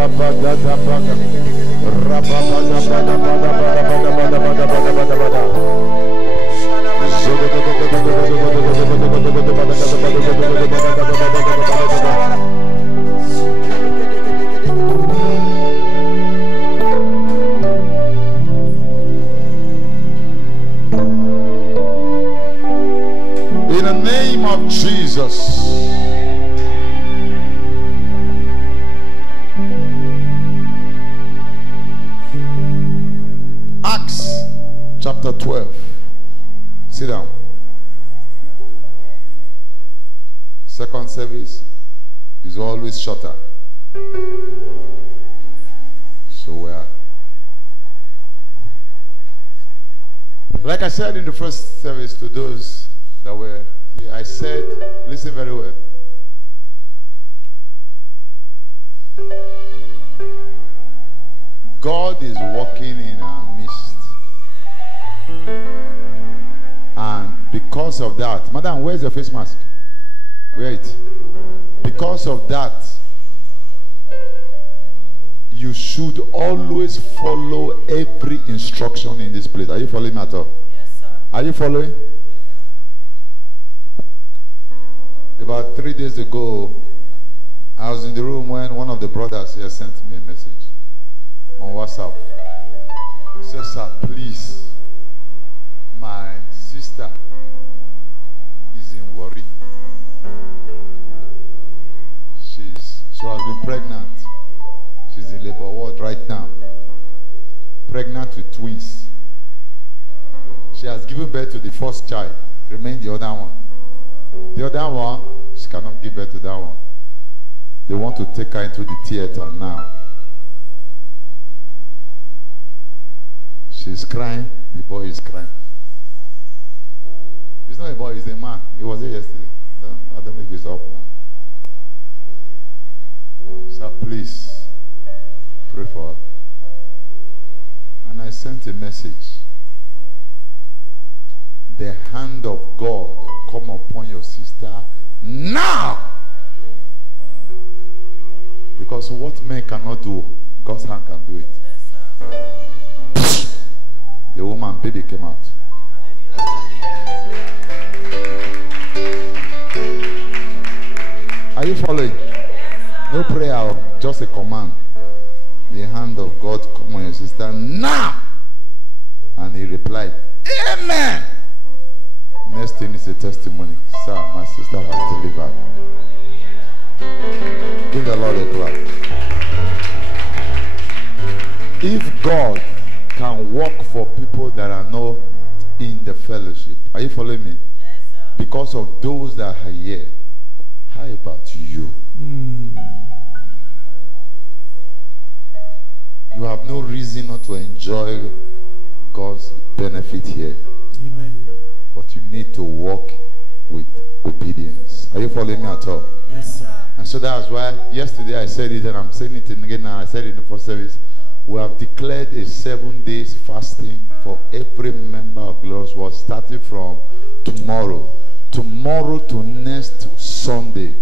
In the name of Jesus. Acts chapter 12. Sit down. Second service is always shorter. So we're like I said in the first service to those that were here, I said, listen very well. God is working in our midst. And because of that, madam, where's your face mask? Wear it. Because of that, you should always follow every instruction in this place. Are you following me at all? Yes, sir. Are you following? About 3 days ago, I was in the room when one of the brothers here sent me a message on WhatsApp. He said, sir, please, my sister is in worry. She has been pregnant. She's in labor ward right now. Pregnant with twins. She has given birth to the first child. Remain the other one. The other one, she cannot give birth to that one. They want to take her into the theater now. She's crying. The boy is crying. It's not a boy, it's a man. He was here yesterday. I don't know if he's up now. So please, pray for her. And I sent a message. The hand of God come upon your sister now. Because what men cannot do, God's hand can do it. Yes, sir. The woman baby came out. Are you following? Yes, No prayer, just a command. The hand of God come on your sister now. And he replied, amen. Next thing is a testimony. Sir, my sister has delivered. Give the Lord a clap. If God can work for people that are not in the fellowship, are you following me? Yes, sir. Because of those that are here, how about you? You have no reason not to enjoy God's benefit here. Amen. But you need to walk with obedience. Are you following me at all? Yes, sir. And so that's why yesterday I said it, and I'm saying it again now. I said it in the first service. We have declared a 7 days fasting for every member of Glorious Word, starting from tomorrow. Tomorrow to next Sunday.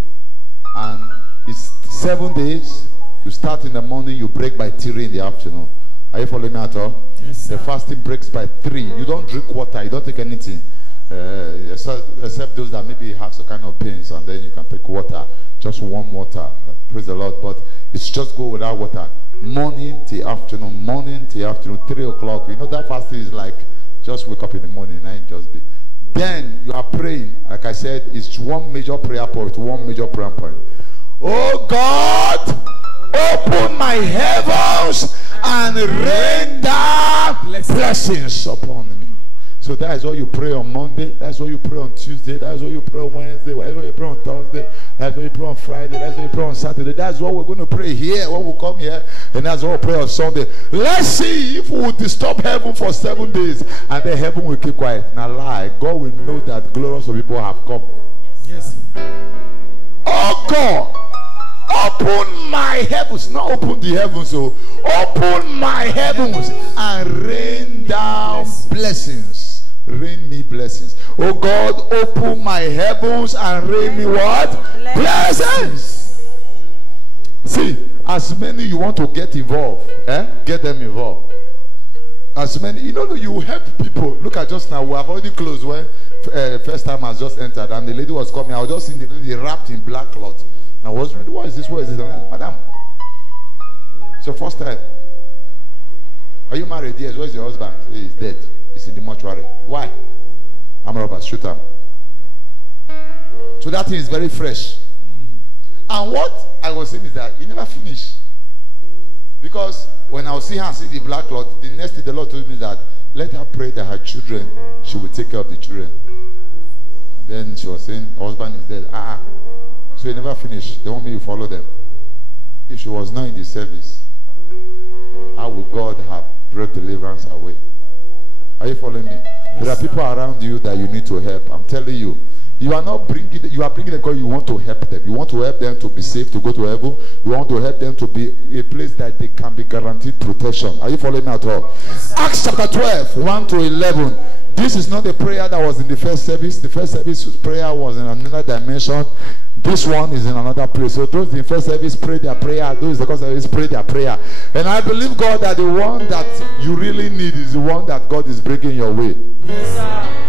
And it's 7 days. You start in the morning, you break by 3 in the afternoon. Are you following me at all? Yes, sir. The fasting breaks by 3. You don't drink water, you don't take anything. Except those that maybe have some kind of pains, and then you can take water, just warm water. Praise the Lord. But it's just go without water. Morning till afternoon, 3 o'clock. You know that fasting is like just wake up in the morning and just be. Then you are praying. Like I said, it's one major prayer point. Oh God, open my heavens and rain down blessings upon me. So that is what you pray on Monday. That's what you pray on Tuesday. That's what you pray on Wednesday. That's what you pray on Thursday. That's what you pray on Friday. That's what you pray on Saturday. That's what we're going to pray here when we come here. And that's what we pray on Sunday. Let's see if we will disturb heaven for 7 days. And then heaven will keep quiet. Now lie. God will know that glorious people have come. Yes. Oh God, open my heavens. Not open the heavens. So open my heavens and rain down blessings. Rain me blessings. Oh God, open my heavens and rain me what? Blessings. See, as many you want to get involved, get them involved. As many, you help people. Look at just now, we have already closed when first time has just entered and the lady was coming. I was just seeing the lady wrapped in black cloth. I was wondering, what is this? What is this? Madam, it's your first time. Are you married? Yes. Where's your husband? He's dead. He's in the mortuary. Why? I'm a robber. Shoot him. So that thing is very fresh. And what I was saying is that he never finished. Because when I was seeing her see the black cloth, the next thing the Lord told me that let her pray that her children, she will take care of the children. And then she was saying, her husband is dead. So he never finished. They want me to follow them. If she was not in the service, how would God have brought deliverance away? Are you following me? Yes, there are people around you that you need to help. I'm telling you. You are not bringing, you are bringing them because you want to help them. You want to help them to be safe, to go to heaven. You want to help them to be a place that they can be guaranteed protection. Are you following me at all? Yes, Acts chapter 12, 1 to 11. This is not the prayer that was in the first service. The first service prayer was in another dimension. This one is in another place. So those in the first service pray their prayer. Those in the second service pray their prayer. And I believe, God, that the one that you really need is the one that God is bringing your way. Yes, sir.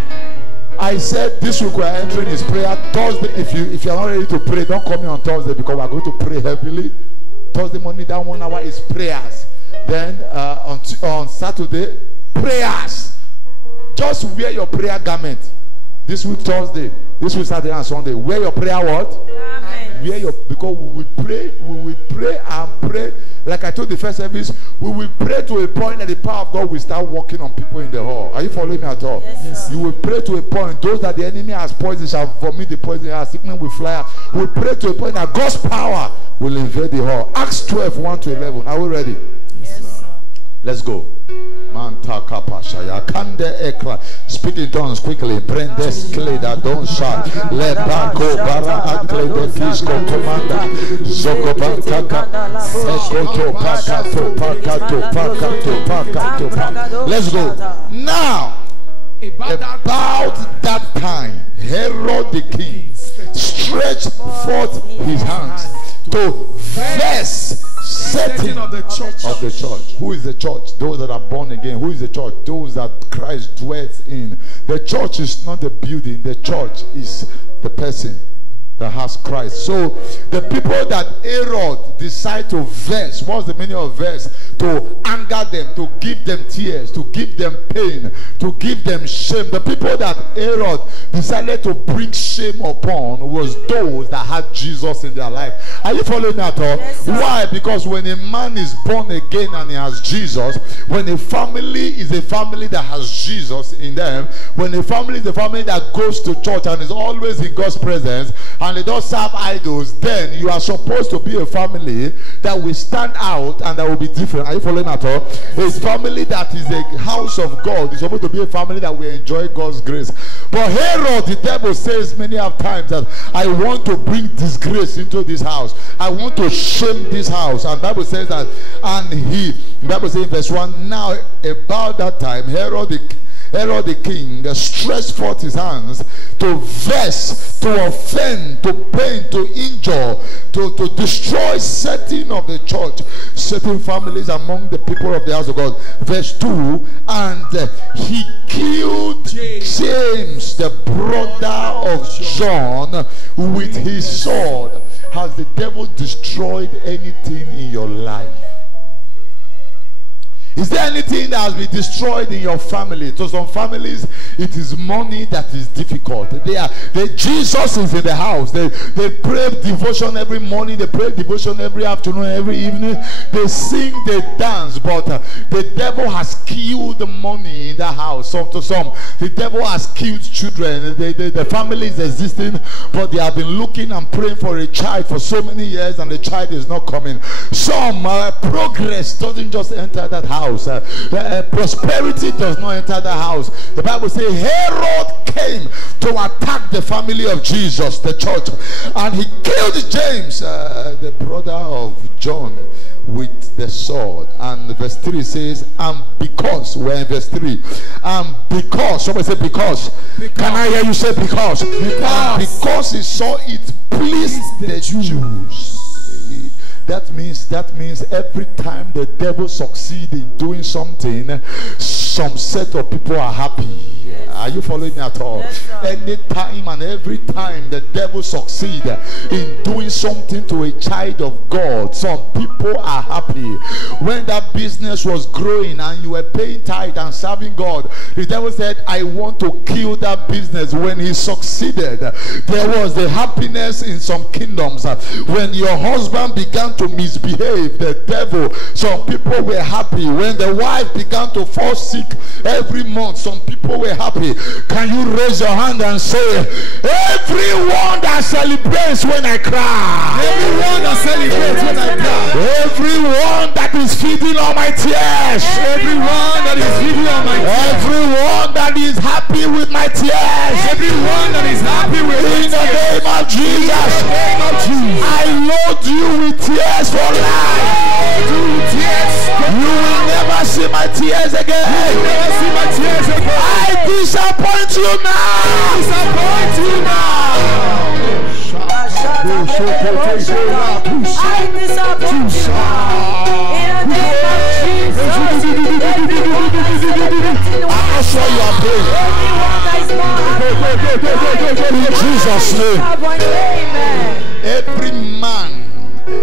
I said this week we are entering his prayer. Thursday, if you are not ready to pray, don't come in on Thursday because we are going to pray heavily. Thursday morning, that 1 hour is prayers. Then on Saturday, prayers. Just wear your prayer garment. This week Thursday, this week Saturday and Sunday. Wear your prayer what? Garment. Wear your, because we will pray and pray. Like I told the first service, we will pray to a point that the power of God will start working on people in the hall. Are you following me at all? Yes, you will pray to a point, those that the enemy has poisoned shall vomit the poison, our sickness will fly out. We pray to a point that God's power will invade the hall. Acts 12, 1 to 11. Are we ready? Yes, sir. Let's go. Speak in tongues quickly. Prendes kleda donsha lebako bara aklede fisko komanda zokobanta ekoto pakato. Let's go. Now, about that time, Herod the king stretched forth his hands to vex setting of the church. Who is the church? Those that are born again. Who is the church? Those that Christ dwells in. The church is not the building. The church is the person that has Christ. So the people that Herod decide to vex, what's the meaning of vex? To anger them, to give them tears, to give them pain, to give them shame. The people that Herod decided to bring shame upon was those that had Jesus in their life. Are you following that? Yes, why? Because when a man is born again and he has Jesus, when a family is a family that has Jesus in them, when a family is a family that goes to church and is always in God's presence, and they don't serve idols, then you are supposed to be a family that will stand out and that will be different. Are you following at all? A family that is a house of God is supposed to be a family that will enjoy God's grace. But Herod, the devil, says many of times that I want to bring disgrace into this house. I want to shame this house. And the Bible says that, and the Bible says in verse 1, now about that time, Herod the king stretched forth his hands to vex, to offend, to pain, to injure, to destroy certain of the church, certain families among the people of the house of God. Verse 2, and he killed James, the brother of John, with his sword. Has the devil destroyed anything in your life? Is there anything that has been destroyed in your family? To some families, it is money that is difficult. Jesus is in the house. They pray devotion every morning. They pray devotion every afternoon, every evening. They sing, they dance. But the devil has killed the money in the house. To some, the devil has killed children. The family is existing, but they have been looking and praying for a child for so many years, and the child is not coming. Some progress doesn't just enter that house. Prosperity does not enter the house. The Bible says Herod came to attack the family of Jesus, the church, and he killed James, the brother of John, with the sword. And verse 3 says, and because, we're in verse 3, and because, somebody say because. Can I hear you say because? Because he saw it pleased the Jews. That means every time the devil succeeds in doing something, some set of people are happy. Are you following me at all? Yes, Any time and every time the devil succeeds in doing something to a child of God, some people are happy. When that business was growing and you were paying tithe and serving God, the devil said, I want to kill that business. When he succeeded, there was the happiness in some kingdoms. When your husband began to misbehave, the devil, some people were happy. When the wife began to fall sick every month, some people were happy. Can you raise your hand and say, everyone that celebrates when I cry, Everyone that celebrates when I cry, everyone that is feeding on my tears, everyone that is feeding on my tears, everyone that is happy with my tears, everyone that is happy with my in the tears, name of Jesus, I load you with tears for life. You will never see my tears again. never see my tears again. I disappoint you now. Disappoint you now. I disappoint you now. In the name of Jesus. Everyone that is celebrating I'm not sure you are praying. everyone that is more happy. In Jesus' name. Amen. Every man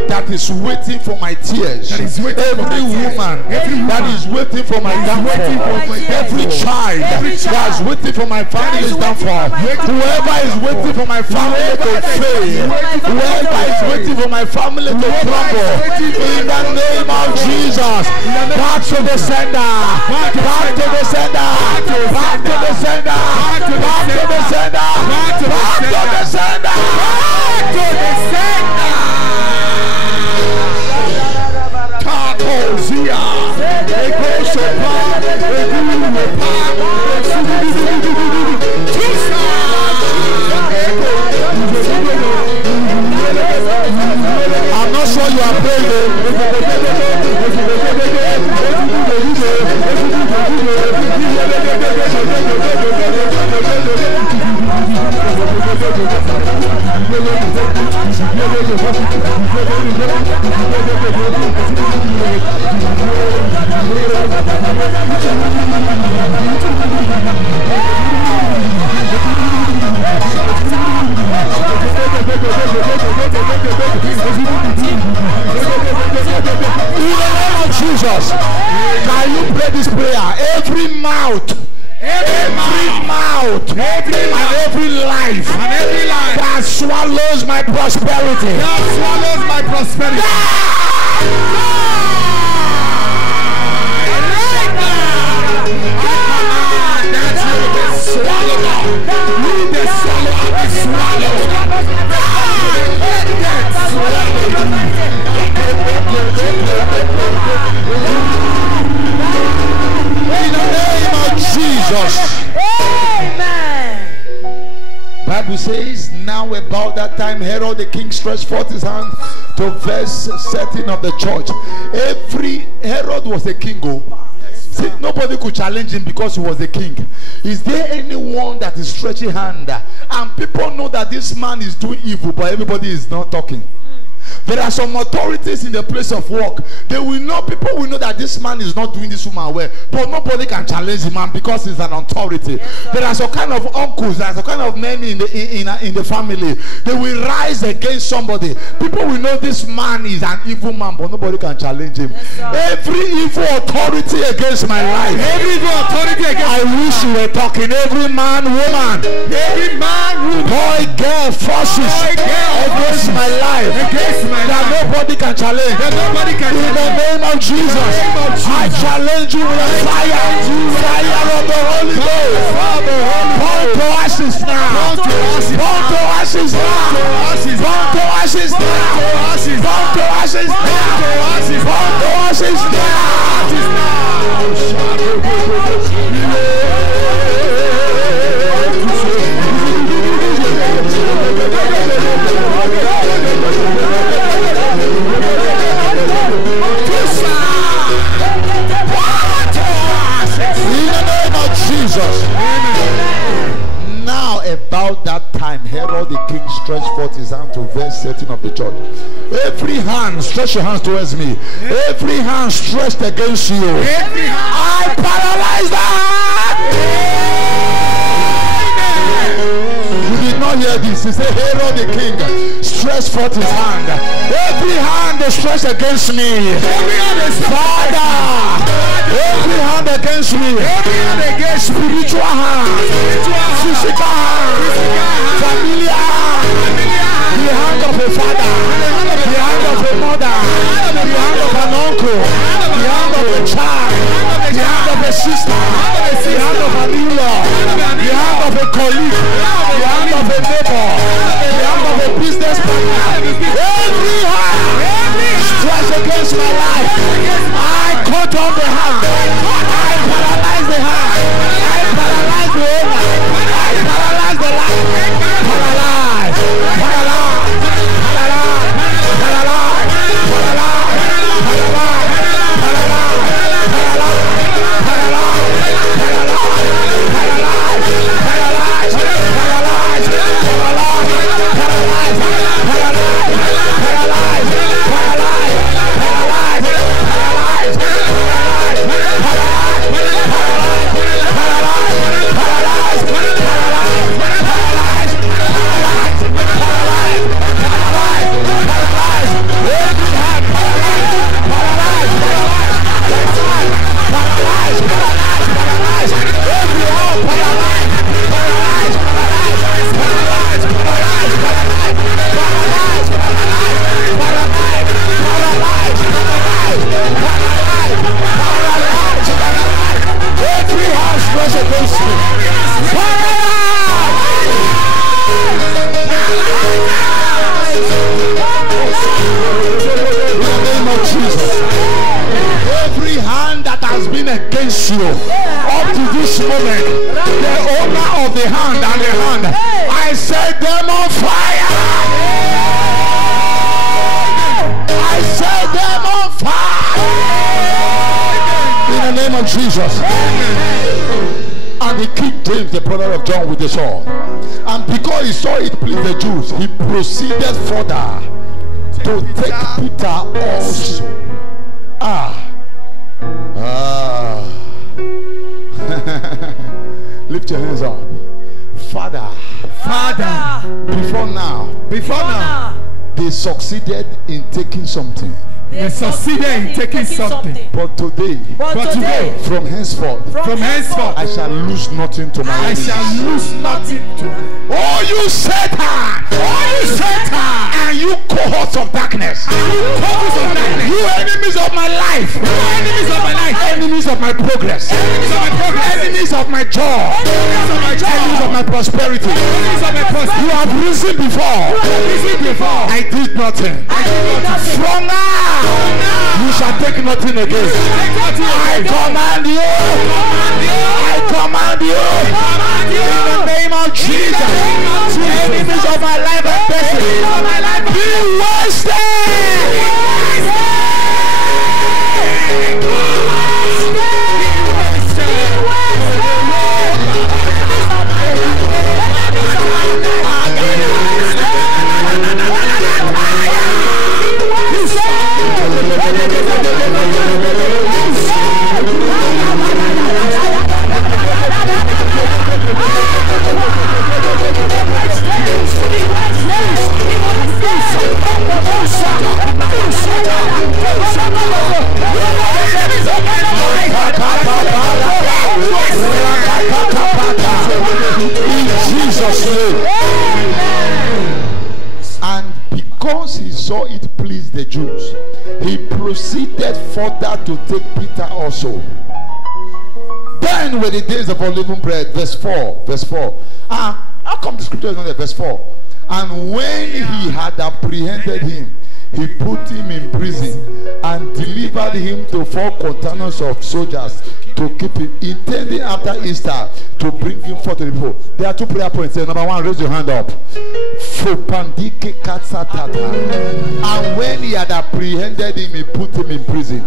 that is waiting for my tears, That is waiting for my every tears. woman that is waiting for my downfall, every child that is waiting for my family's downfall, whoever is waiting for my family to fail, whoever is waiting for my family to crumble, in the name of Jesus, back to the sender, back to the sender, back to the sender, back to the sender, back to the sender, back to the sender. Kakozia, Ekosopa, I'm not sure you are praying. Jesus, can you pray this prayer? Every mouth, and every life that swallows my prosperity, in the name of Jesus. Amen. Bible says, now about that time Herod the king stretched forth his hand to verse setting of the church. Herod was a king. See, nobody could challenge him because he was the king. Is there anyone that is stretching hand and people know that this man is doing evil, but everybody is not talking? There are some authorities in the place of work. People will know that this man is not doing this woman well, but nobody can challenge him, man, because he's an authority. Yes, there are some kind of uncles, there are some kind of men in the family. They will rise against somebody. People will know this man is an evil man, but nobody can challenge him. Yes, every evil authority against my life, I wish you were talking. Every man, woman, boy, girl, forces against my life, that nobody can challenge. In the name of Jesus, I challenge you with a fire of the Holy Ghost. Burn to ashes now. Burn to ashes now. Burn to ashes now. Burn to ashes now. Burn to ashes About that time, Herod the king stretched forth his hand to verse 13 of the church. Every hand, stretch your hands towards me. Every hand stretched against you, I paralyze that. You did not hear this. He said, Herod the king stretched forth his hand. Every hand is stretched against me, Father. Every hand against me, spiritual hand, physical hand, familiar hand, the hand of a father, the hand of a mother, the hand of an uncle, the hand of a child, the hand of a sister, the hand of an in-law, the hand of a colleague, the hand of a neighbor, the hand of a business partner. Every hand stretched against my life, I cut off the hand. I paralyze the hand. I paralyze the owner. I paralyze the life. Paralyze. Paralyze. Paralyze. Paralyze. Paralyze. Against you up to this moment, the owner of the hand and the hand, I set them on fire. I set them on fire in the name of Jesus. And he killed James, the brother of John, with the sword. And because he saw it pleased the Jews, he proceeded further to take Peter also. Lift your hands up. Father, before now, they succeeded in taking something. They succeeded in taking something. But today, from henceforth, I shall lose nothing to my enemies. Oh, you Satan! And you cohorts of darkness! You enemies of my life! Enemies of my progress! Enemies of my joy! Enemies of my prosperity! You have risen before! I did nothing! From now, you shall take nothing again. I command you! In the name of Jesus! Enemies of my life and destiny, be wasted! In Jesus' name. And because he saw it pleased the Jews, he proceeded further to take Peter also. Then were the days of unleavened bread. Verse 4. How come the scripture is not there? Verse 4. And when he had apprehended him, he put him in prison and delivered him to 4 containers of soldiers to keep him, intending after Easter to bring him forth to the people. There are 2 prayer points. Number 1, raise your hand up. And when he had apprehended him, he put him in prison.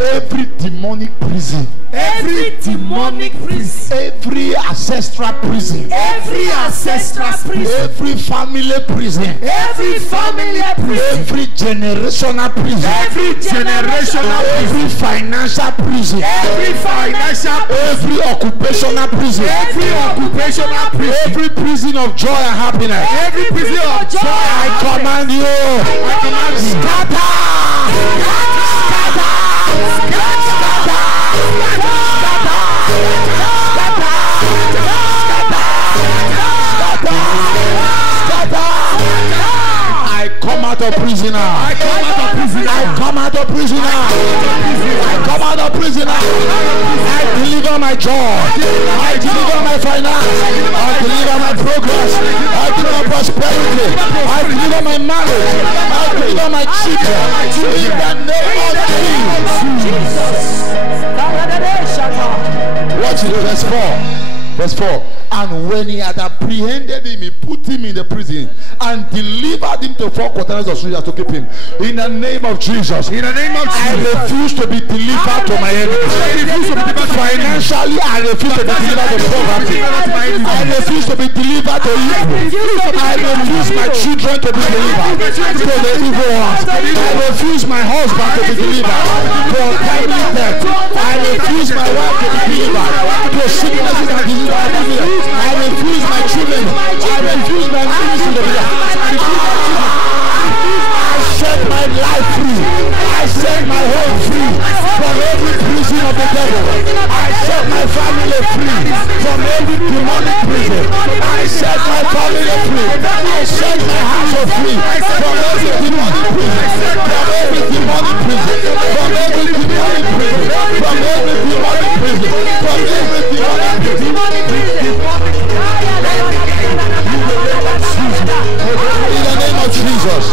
Every demonic prison. Every demonic prison. Every ancestral prison. Every ancestral prison. Every family prison. Every family prison. Every generational prison. Every generational prison. Every financial prison. Every financial prison. Every occupational prison. Every occupational prison. Every prison of joy and happiness. Every prison of joy. I command you. I command you. I come out of prison now. I come out of prison. I come out of prison now. I come out of prison now. I deliver my joy. I deliver my finance. I deliver my progress. I deliver prosperity. I deliver my marriage. I deliver my children. In the name of Jesus. Watch it, verse 4. Verse 4. And when he had apprehended him, he put him in the prison and delivered him to 4 quaternions of soldiers to keep him. In the name of Jesus. In the name of I Jesus. refuse to be delivered to my enemies. Financially, I refuse to be delivered to poverty. I refuse to be delivered to evil. I refuse my children to be delivered to the evil ones. I refuse my husband to be delivered to untimely death. I refuse my wife to be delivered to sicknesses and diseases. I refuse my children. I refuse my ministry to be I set my life free. I set my home free from every prison of the devil. I set my family free from every demonic prison. I set my family free. I set my house free from every demonic prison. From every demonic prison. From every demonic prison. From every demonic prison. From every demonic prison. In the name of Jesus.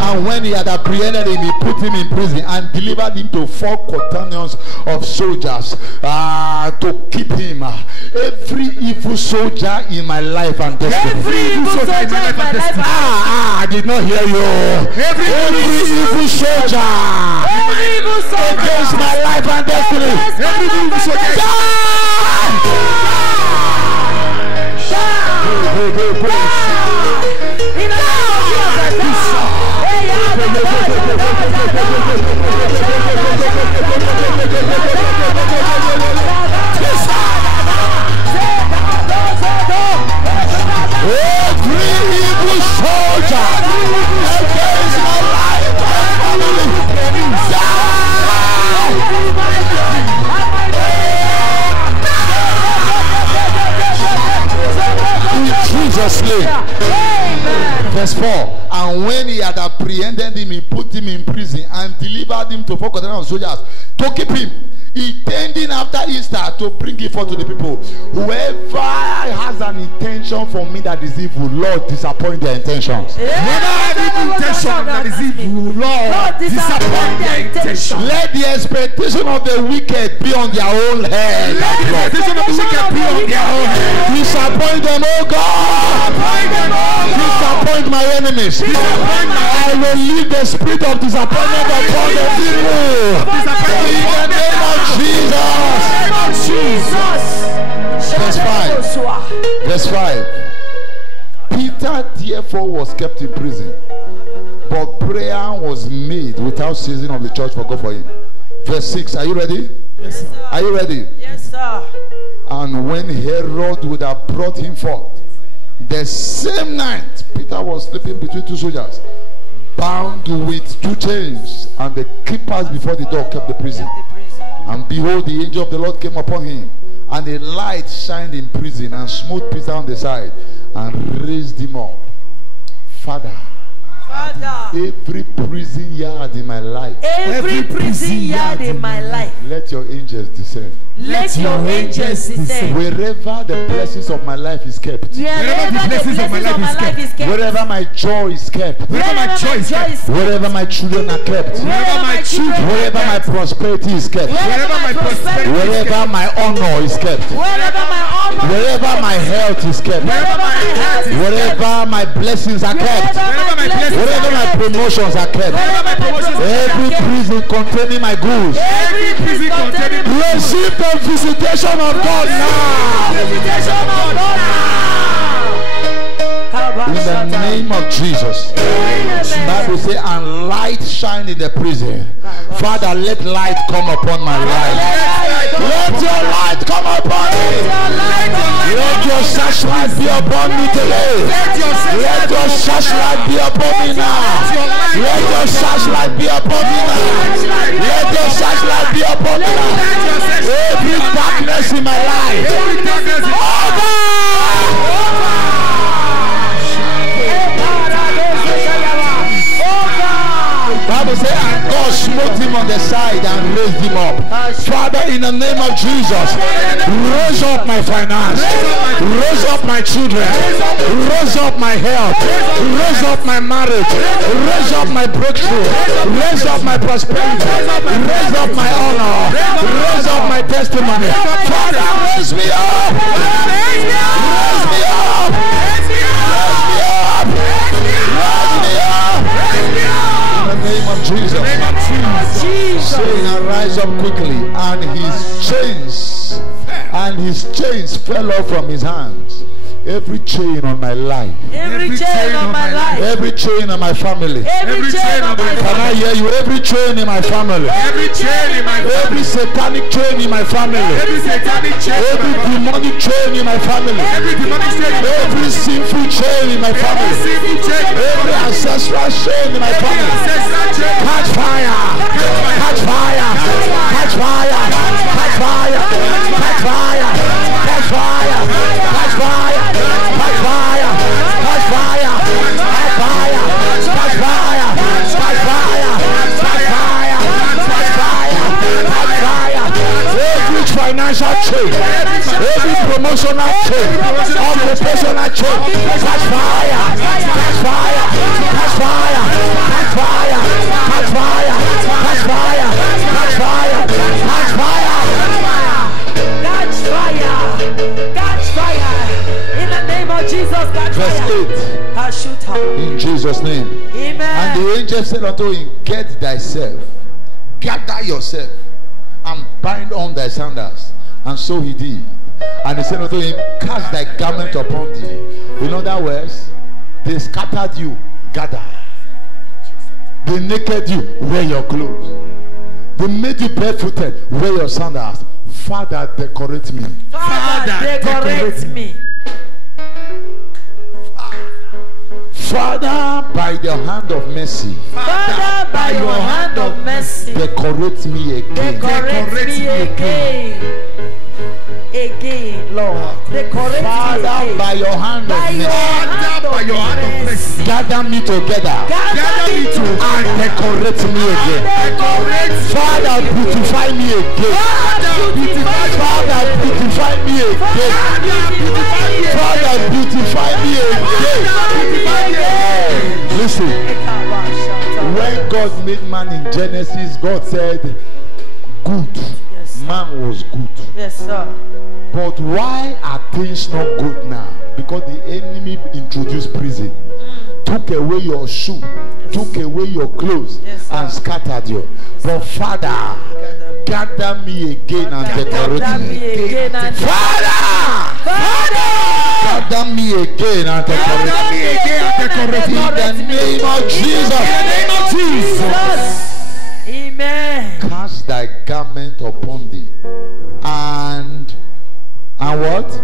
And when he had apprehended him, he put him in prison and delivered him to 4 quaternions of soldiers to keep him. Every evil soldier in my life and destiny. Every evil soldier in my life and destiny. I did not hear you. Every evil soldier against my life and destiny. Every evil soldier. Every evil soldier against my life and family. In Jesus' name. Verse 4. And when he had apprehended him, he put him in prison and delivered him to 4 quaternions of soldiers to keep him, intending after Easter to bring it forth to the people. Whoever has an intention for me that is evil, Lord, disappoint their intentions. Whoever has an intention that is evil, Lord, disappoint their intention. Let the expectation of the wicked be on their own head. Let the expectation of the wicked be on their own head. Disappoint them, oh God. Disappoint them, oh God. Disappoint my enemies. I will leave the spirit of disappointment upon the people. In the name of Jesus. Verse 5. Verse 5. Peter therefore was kept in prison, but prayer was made without ceasing of the church for God for him. Verse 6. Are you ready? Yes, sir. Are you ready? Yes, sir. And when Herod would have brought him forth, the same night Peter was sleeping between 2 soldiers, bound with 2 chains, and the keepers before the door kept the prison. And behold, the angel of the Lord came upon him, and a light shined in prison, and smote Peter on the side, and raised him up. Father, every prison yard in my life, every prison yard in my life, let your angels descend. let your angels descend. Wherever the blessings of my life is kept, Wherever the blessings of my life is kept, wherever my joy is kept, wherever my joy is kept, wherever my children are kept, wherever my children, wherever my prosperity is kept, wherever my prosperity, wherever my honor is kept, wherever my honor, wherever my health is kept, wherever my health is kept, wherever my blessings are kept, wherever my blessings Wherever my promotions are kept. Every prison containing my goods. Receive the visitation of God now. In the name of Jesus. Bible says, and light shine in the prison. Father, let light come upon my life. Let your light come upon me. Let your searchlight be upon me today. Let your searchlight be upon me now. Let your searchlight be upon me now. Let your searchlight be upon me now. Every darkness in my life. Bible says, and God smote him on the side and raised him up. Father, in the name of Jesus, raise up my finance, raise up my children, raise up my health, raise up my marriage, raise up my breakthrough, raise up my prosperity, raise up my honor, raise up my testimony. Father, raise me up, raise me up, raise me up, raise me up. In the name of Jesus. Saying, arise up quickly, and his chains fell off from his hands. Every chain on my life. Every chain on my life. Every chain on my family. Every chain on my family. Can I hear you? Every chain in my family. Every chain in my family. Every satanic chain in my family. Every satanic chain. Every demonic chain in my family. Every demonic chain. Every sinful chain in my family. Every ancestral chain in my family. Catch fire. Catch fire. Catch fire. Catch fire. Catch fire. Catch fire. Catch fire. Catch fire! Catch fire! Catch fire! Catch fire! Catch fire! Catch fire! Catch fire! Catch fire! Every financial chain, every promotional chain, occupational chain, catch fire! Catch fire! Catch fire! Catch fire! Catch fire! Catch fire! Catch fire! Catch fire! Catch fire! Catch fire! In the name of Jesus, catch Verse fire. 8. In Jesus' name. Amen. And the angel said unto him, get thyself, gather yourself, and bind on thy sandals. And so he did. And he said unto him, cast thy garment upon thee. In other words, they scattered you, gather. They naked you, wear your clothes. They made you barefooted, wear your sandals. Father, decorate me. Father, decorate me. Father, by the hand of mercy. Father, by your hand of mercy. Decorate me again. Decorate me again. Again, Lord. Decorate Father, me again. by your hand of mercy. Gather me together. Gather me together. And decorate me again. Father, beautify me again. Father, beautify me again. Father, beautify me again. Listen, when God made man in Genesis, God said, good. Yes, Man was good. yes, sir. But why are things not good now? Because the enemy introduced prison, took away your shoe, took away your clothes, Yes, and scattered you. But Father, gather me again and decorate Gather me. me again and Father, gather me again and decorate me. In the name of Jesus. Jesus. Amen. Cast thy garment upon thee, and what?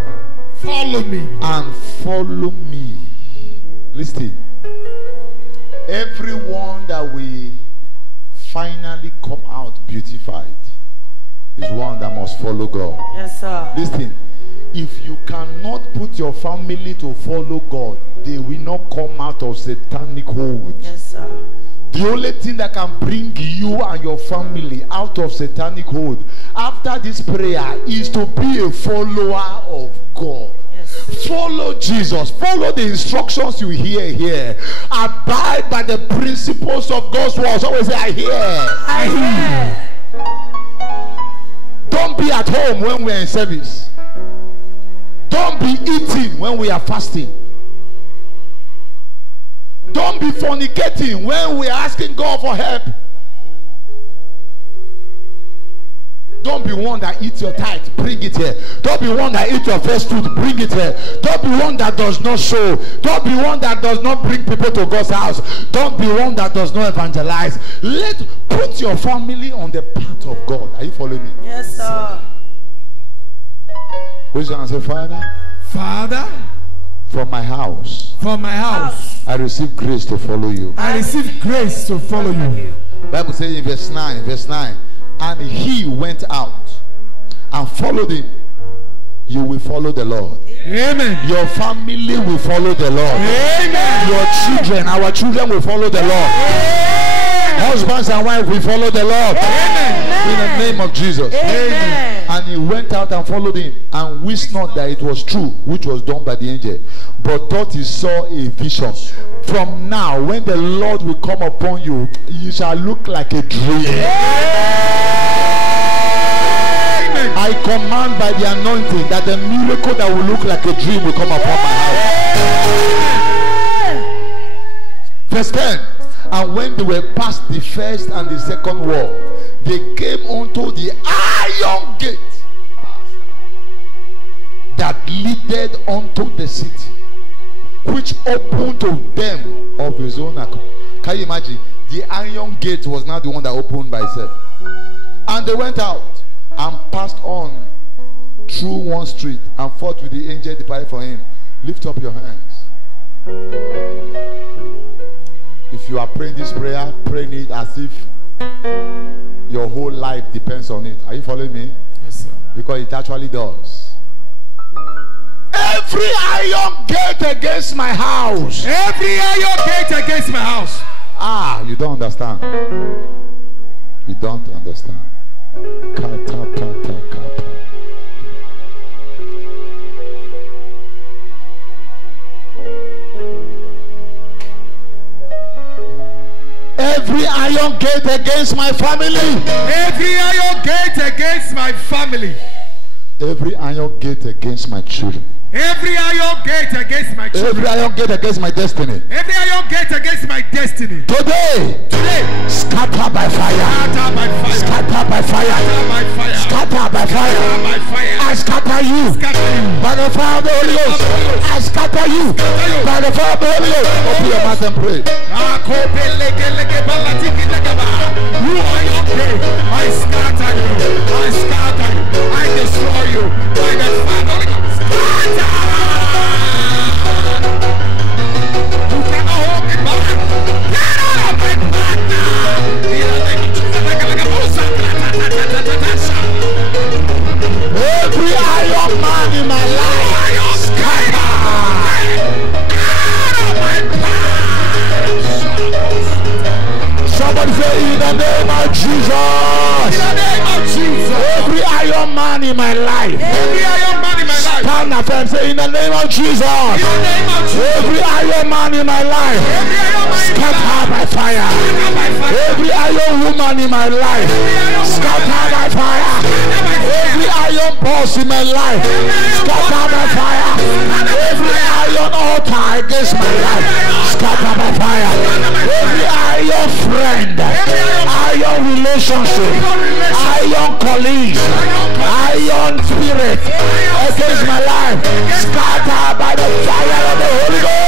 Follow me. And follow me. Listen, everyone that we finally come out beautified is one that must follow God. Yes, sir. Listen, if you cannot put your family to follow God, they will not come out of satanic hold. Yes, sir. The only thing that can bring you and your family out of satanic hold after this prayer is to be a follower of God. Yes. Follow Jesus. Follow the instructions you hear here. Abide by the principles of God's word. Always say, I hear. I hear. Don't be at home when we're in service. Don't be eating when we are fasting. Don't be fornicating when we are asking God for help. Don't be one that eats your tithe, bring it here. Don't be one that eats your first fruit, bring it here. Don't be one that does not sow. Don't be one that does not bring people to God's house. Don't be one that does not evangelize. Put your family on the path of God. Are you following me? Yes, sir. Who's going to say, Father? Father, from my house, I receive grace to follow you. I receive grace to follow you. Bible says in verse 9, and he went out and followed him. You will follow the Lord. Amen. Your family will follow the Lord. Amen. Your children, our children will follow the Lord. Amen. Husbands and wives will follow the Lord. Amen. In the name of Jesus. Amen. And he went out and followed him, and wist not that it was true, which was done by the angel, but thought he saw a vision. From now, when the Lord will come upon you, you shall look like a dream. I command by the anointing that the miracle that will look like a dream will come upon my house. Verse 10. And when they were past the first and the second wall, they came unto the iron gate that leaded unto the city, which opened to them of his own accord. Can you imagine? The iron gate was now the one that opened by itself. And they went out and passed on through one street, and fought with the angel departed from him. Lift up your hands. If you are praying this prayer, praying it as if your whole life depends on it. Are you following me? Yes, sir. Because it actually does. Every iron gate against my house. Every iron gate against my house. You don't understand. You don't understand. Every iron gate against my family. Every iron gate against my family. Every iron gate against my children. Every iron gate against my children. Every iron gate against my destiny. Every iron gate against my destiny. Today, scatter by fire. Scatter by fire. Scatter by fire. Scatter by fire. Scatter by fire. I scatter you. Scatter you. By the fire of the Holy Ghost. I scatter you. By the fire of the Holy Ghost. Open your mouth and pray. You are your gate. I scatter you. I scatter you. I destroy you. By the fire of the Holy Ghost. Scatter. You cannot hold me back. Get out of my back now. Every iron man in my life, scatter. Out of my path. Somebody say, in the name of Jesus. In the name of Jesus. Every iron man in my life. Every iron man in my life. Stand up and say, in the name of Jesus. In the name of Jesus. Every iron man in my life. Every iron man in my Scatter by fire. Scatter by fire. Every iron woman in my life. Scatter by fire. Every iron boss in my life. Scatter by fire. Every iron altar against my life. Scatter by fire. Every iron friend. Iron relationship. Iron colleague. Iron spirit against my life. Scatter by the fire of the Holy Ghost.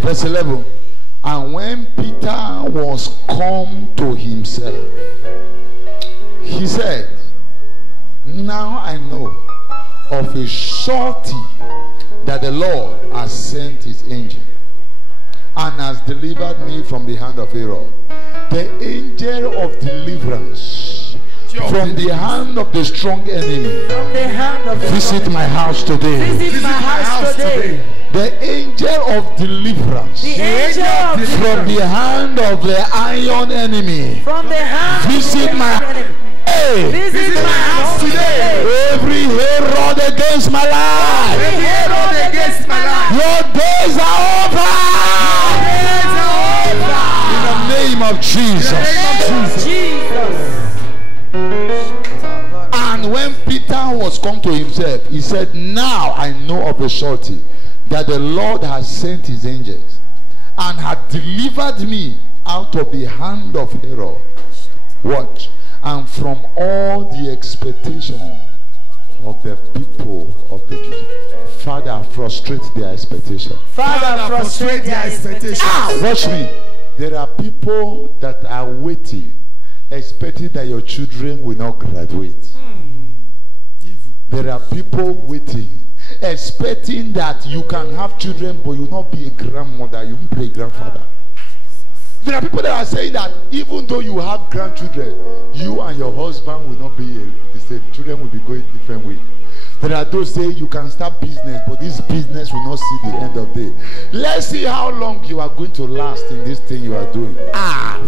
Verse 11. And when Peter was come to himself, he said, now I know of a surety that the Lord has sent his angel and has delivered me from the hand of Pharaoh. The angel of deliverance from the hand of the strong enemy From the hand of the visit my house today. Visit my house today. The angel of deliverance The angel of from deliverance the hand of the iron enemy from the hand visit of the my enemy. hey, Visit my house today. every herod against my life. Every herald against my life. Your days are over. In the name of Jesus. Jesus. And when Peter was come to himself, he said, now I know of a surety that the Lord has sent his angels and had delivered me out of the hand of Herod. Watch. And from all the expectation of the people of the Jews. Father, frustrate their expectation. Father, frustrate their expectation. Watch me. There are people that are waiting, expecting that your children will not graduate. There are people waiting, expecting that you can have children, but you will not be a grandmother, you won't be a grandfather. There are people that are saying that even though you have grandchildren, you and your husband will not be the same. Children will be going different ways. There are those saying you can start business, but this business will not see the end of the day. Let's see how long you are going to last in this thing you are doing.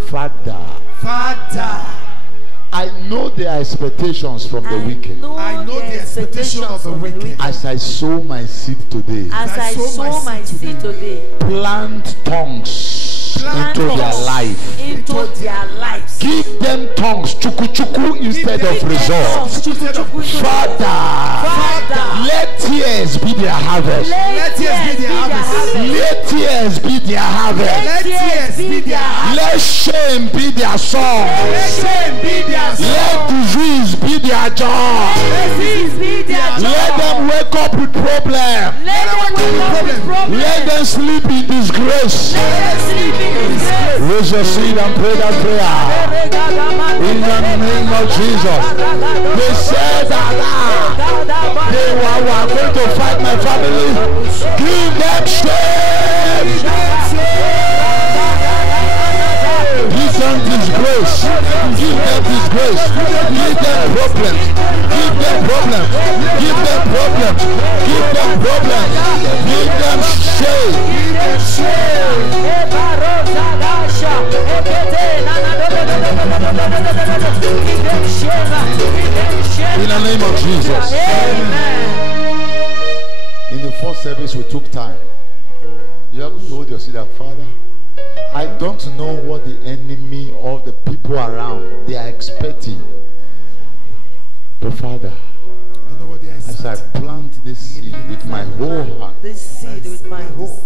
Father, I know their expectations from the wicked. I know the expectation of the wicked. As I sow my seed today, As I sow my seed today, plant tongues into their life. Into their lives. Give them tongues, chuku instead of results. Father, let tears be their harvest. Let tears be their harvest. Let tears be their harvest. Let tears be their harvest. Let shame be their song. Let shame be their song. Let disease be their joy. Disease be their joy. Let them wake up with problems. Let them wake up with problems. Let them sleep in disgrace. Let them sleep in disgrace. Raise your seed and pray that prayer. In the name of Jesus. They said that they were going to fight my family. Give them strength. Give them disgrace. Give them disgrace. Give them problems. Give them problems. Give them problems. Give them problems. Give them shame. Give them shame. In the name of Jesus. Amen. In the first service we took time. You are going to hold your seat up, Father. I don't know what the enemy or the people around they are expecting. But Father, as I plant this seed with my whole heart, This seed with my whole.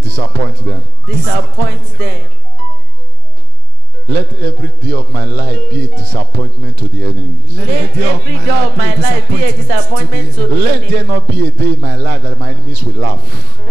disappoint them. Disappoint them. Let every day of my life be a disappointment to the enemies. Let every day of my life be a disappointment to the Let enemy. there not be a day in my life that my enemies will laugh.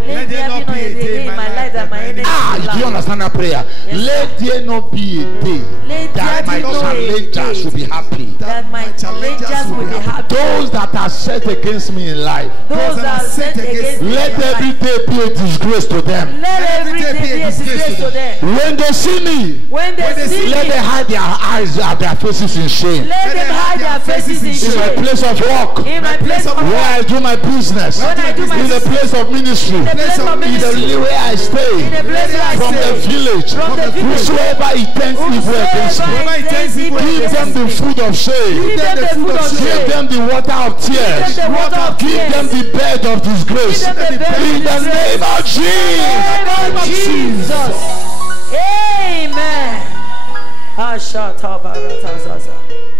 Let there not be a day in my life that my enemies will Do you laugh. understand that prayer? Yes, Let there not be a day Let that there my be no challengers day will be happy. that my challengers will be happy. Those that are set against me in life, Those that are set against me. let in every life. day be a disgrace to them. Let every day be a disgrace to them. When they see me, When they see let me, them hide their eyes and their faces in shame. let them hide their faces in In my shame. place of work, In my place of where work, I do my business, when I do my in the place of ministry, in the place of in ministry, the where I in the stay, place where I from the stay, village, from the village, whosoever intends evil against me, whosoever intends evil give them against the me, food of shame. give them the food of Give shame, them the water of tears. them the water of Give tears. them the bed of disgrace. Give them the bed of In the disgrace. name of Jesus. name of Jesus. Amen.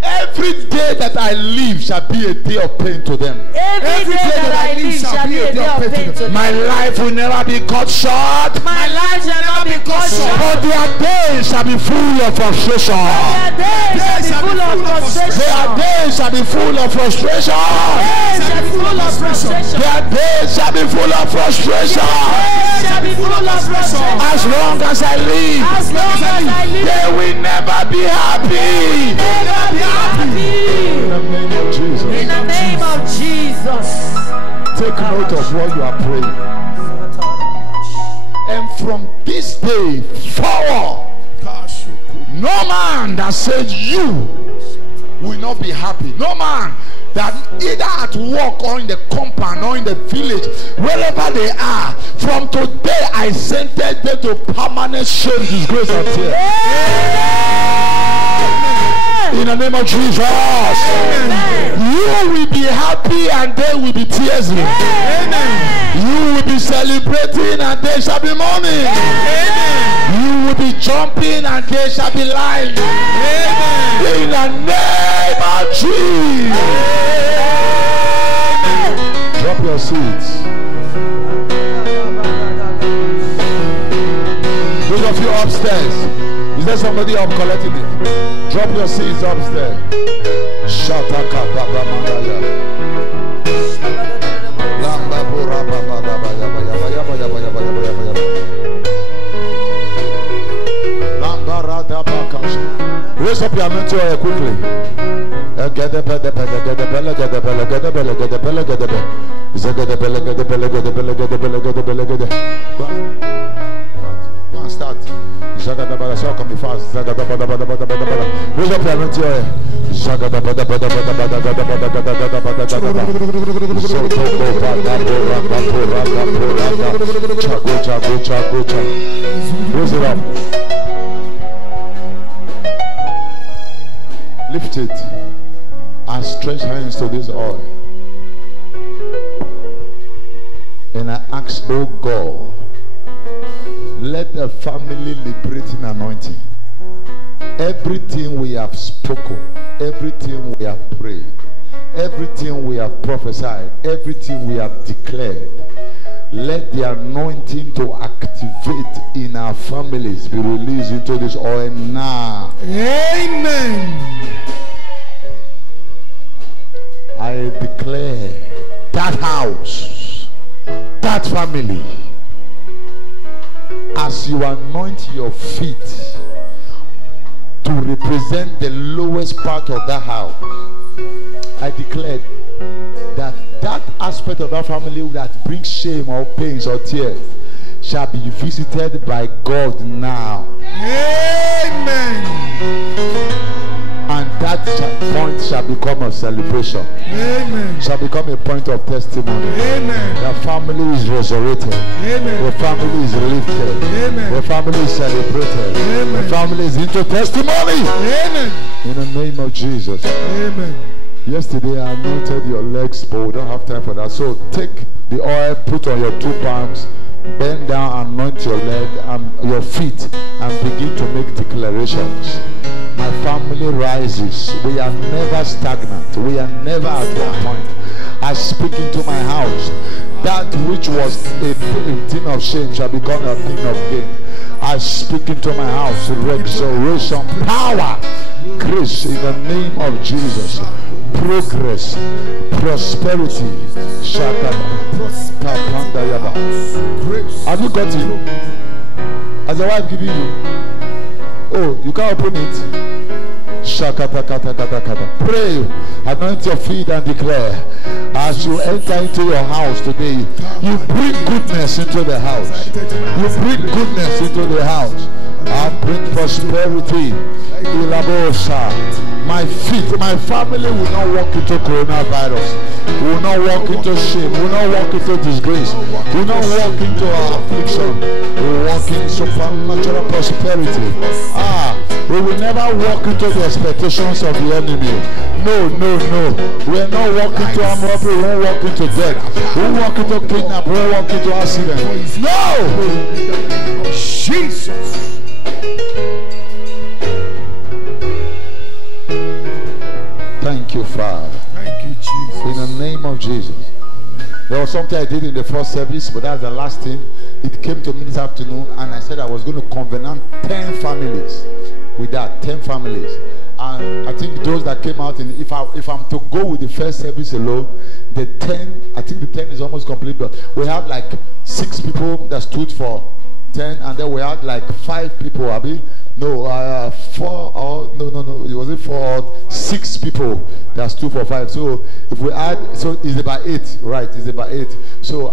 Every day that I live shall be a day of pain to them. Every day that I live shall be a day of pain to them. My life will never be cut short, My life shall not be cut short. but their days shall be full of frustration. Their days shall be full of frustration. Their days shall be full of frustration. Days shall be full of frustration. Their days shall be full of frustration. Days shall be full of frustration. As long as I live, As long as I live, they will never be happy. never be happy. In the name of Jesus. In the name of Jesus. Take note of what you are praying. And from this day forward. No man that says you will not be happy. No man that either at work or in the compound or in the village, wherever they are, from today I sentence them to permanent shame, disgrace, and tears. In the name of Jesus. Amen. You will be happy and they will be tears. Amen. You will be celebrating and they shall be mourning. Amen. You will be jumping and they shall be lying. Amen. In the name of Jesus. Amen. Drop your seats. Those of you upstairs, is there somebody up collecting it? Drop your seats upstairs. Shataka Baba Mandaya. Lamba Bura Baba Baba Yaba Yaba Yaba Yaba Yaba Yaba Yaba Yaba. Lamba Rada Bakash. Raise up your mentor quickly. Get the bella, get the bella, get the bella, get the bella, get the bella, get the bella, get the bella. Is that get the bella, get the bella, get the bella, get the bella, get the bella, get the bella. Go and start. Zagadabada, so come be fast. Zagadabada, bada, bada, bada, bada. Raise up your mentor. Zagadabada, bada, bada, bada, bada, bada, bada, bada, bada, bada. Sotoko, bada, bora, bora, bora, chago, chago, chago, chago. Raise it up. Lift it and stretch hands to this oil. And I ask, oh God, let the family liberating anointing. Everything we have spoken, everything we have prayed, everything we have prophesied, everything we have declared, let the anointing to activate in our families be released into this oil now. Amen. I declare that house, that family, as you anoint your feet to represent the lowest part of that house, I declare that that aspect of that family that brings shame or pains or tears shall be visited by God now. Amen. And that point shall become a celebration. Amen. Shall become a point of testimony. Amen. The family is resurrected. Amen. The family is lifted. Amen. The family is celebrated. Amen. The family is into testimony. Amen. In the name of Jesus. Amen. Yesterday I anointed your legs, but we don't have time for that. So take the oil, put on your two palms, bend down, anoint your leg and your feet, and begin to make declarations. My family rises. We are never stagnant. We are never at one point. I speak into my house. That which was a thing of shame shall become a thing of gain. I speak into my house. Resurrection power. Grace in the name of Jesus. Progress. Prosperity. Have you got it? Has the wife given you? Oh, you can't open it. Pray, anoint your feet and declare. As you enter into your house today, you bring goodness into the house. You bring goodness into the house. I bring prosperity. My feet, my family will not walk into coronavirus. Will not walk into shame. Will not walk into disgrace. Will not walk into affliction. We will walk in supernatural prosperity. We will never walk into the expectations of the enemy. No, no, no. We are not walking into armed robbery. We won't walk into death. We won't walk into kidnap. We won't walk into accident. No! Jesus! Thank you, Father. Thank you, Jesus. In the name of Jesus. There was something I did in the first service, but that's the last thing. It came to me this afternoon, and I said I was going to covenant 10 families with that, 10 families. And I think those that came out, if I'm to go with the first service alone, the 10, I think the 10 is almost complete, but we have like 6 people that stood for 10, and then we had like 5 people, Abby. No, 4 or no, it wasn't 4 or 6 people that stood for 5. So if we add, so it's about 8, right? It's about 8. So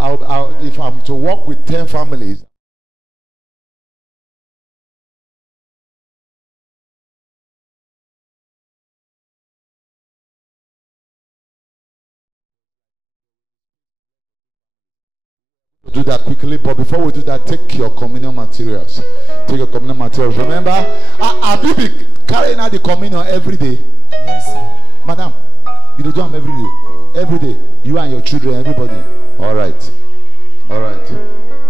if I'm to work with 10 families. Do that quickly, but before we do that, take your communion materials. Take your communion materials. Remember, have you been carrying out the communion every day? Yes, sir. Madam, you do them every day. Every day. You and your children, everybody. All right. All right.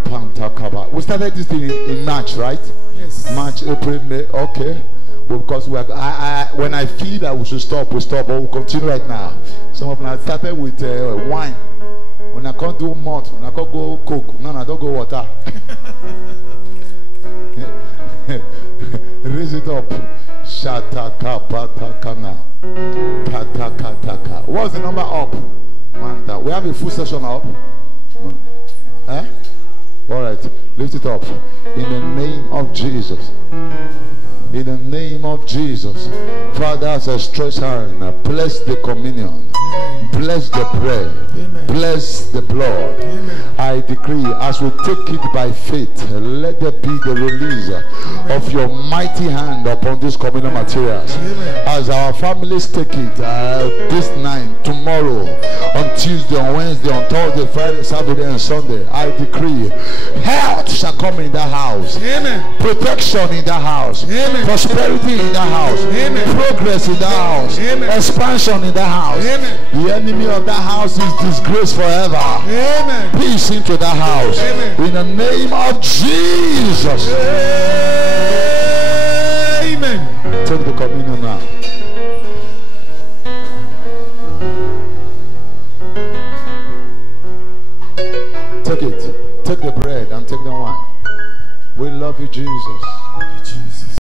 Pantakaba. We started this thing in March, right? Yes. March, April, May. Okay. Well, because we are, when I feel that we should stop, we stop. But we'll continue right now. Some of them started with wine. When I can't do malt, when I can't go coke, no, I don't go water. Raise it up. Shataka patakana. Patakataka. What's the number up? Manta. We have a full session up. Eh? Alright. Lift it up. In the name of Jesus. In the name of Jesus. Father, as I stretch hand, bless the communion. Bless the bread. Amen. Bless the blood. Amen. I decree, as we take it by faith, let there be the release of your mighty hand upon these communal materials. Amen. As our families take it this night, tomorrow, on Tuesday, on Wednesday, on Thursday, Friday, Saturday, and Sunday, I decree health shall come in the house. Amen. Protection in the house. Amen. Prosperity in the house. Amen. Progress in the house. Amen. Expansion in the house. Amen. The enemy of that house is disgraced forever. Amen. Peace into the house. Amen. In the name of Jesus. Amen. Take the communion now. Take it. Take the bread and take the wine. We love you, Jesus.